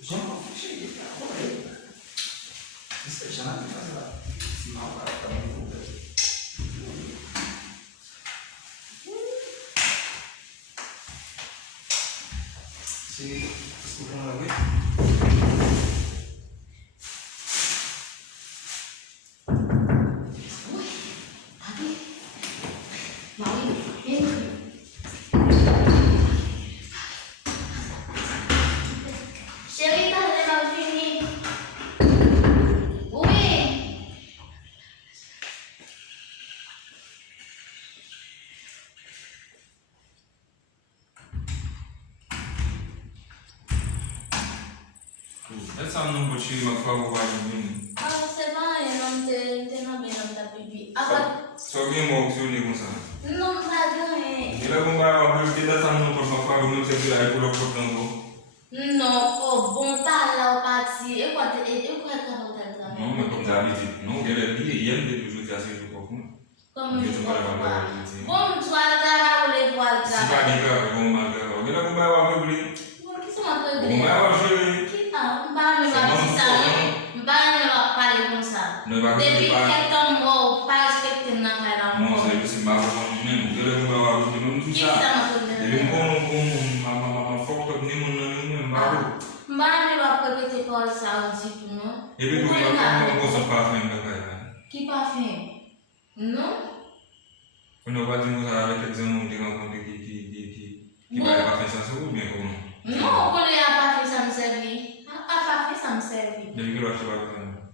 Já não cheguei pra correr. Isso já não é casa. Não, cara, tá muito bom. Se escutando a água. Essa não botinha uma fava vai vir. Ah, você vai, não tem nome, não tá bebê. Agora, Só quem morre se une com essa. não vai ganhar. Ele é como a vida essa não por uma fava não se vira aí por o portanto. Não, oh, bom, tá lá o parti. Eu quero que eu também. Não, mas como já disse, não quer ele e ele de justiça se o pouco. Como Isso eu vai vou levar falar. para Bom, tu vai dar o levo ao se vai trabalho. ligar com uma garra. Ele é como a abrir. Por que você matou Como é a jure. Que tal? Vai me precisar, vai me parar com ça. Não vai Depuis conseguir para. que tomou, faz que tem na cara. Não sei se vai com nem. Ele é como a abrir não Que precisa. está matando? Ele com uma foto que nem um barulho. Vai me parar que te pode sair não? Ele do que vai coisa para frente da cara. Que parfum? Não? Quando eu vou dizer que eles não têm conta que vai para frente da saúde, bem como Não, quando eu parfum ça me serve. A parfum ça me serve. Desde que eu acho que vai para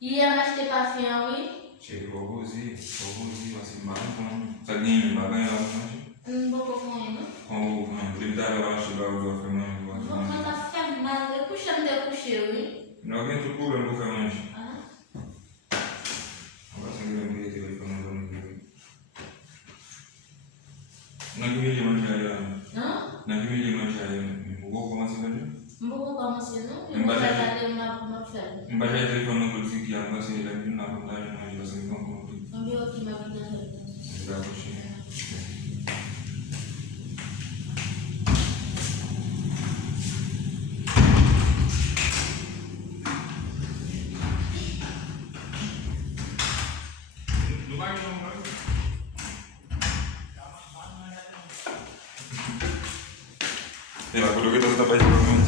E eu acheté parfum oui? chega o rosi, assim, mais com saguinho, baganha lá, Não vou com ele. com o limitar eu acho que vai usar o feminino. Vou botar ferro, mas eu puxando de puxei, oui? Não alguém tu cura no feminino. Ah. Agora sem que eu me diga que eu não vou me dizer. Na que me lembra já, Não? na que me lembra já, vou começar a ver. Não vou botar você não? Eu vou botar ele na ferro. Embaixo de telefone não consigo que agora se ele é na vontade, mas você não consegue. Não viu aqui na vida dele. Dá para chegar. Não vai não, vai. Ela colocou essa tabela de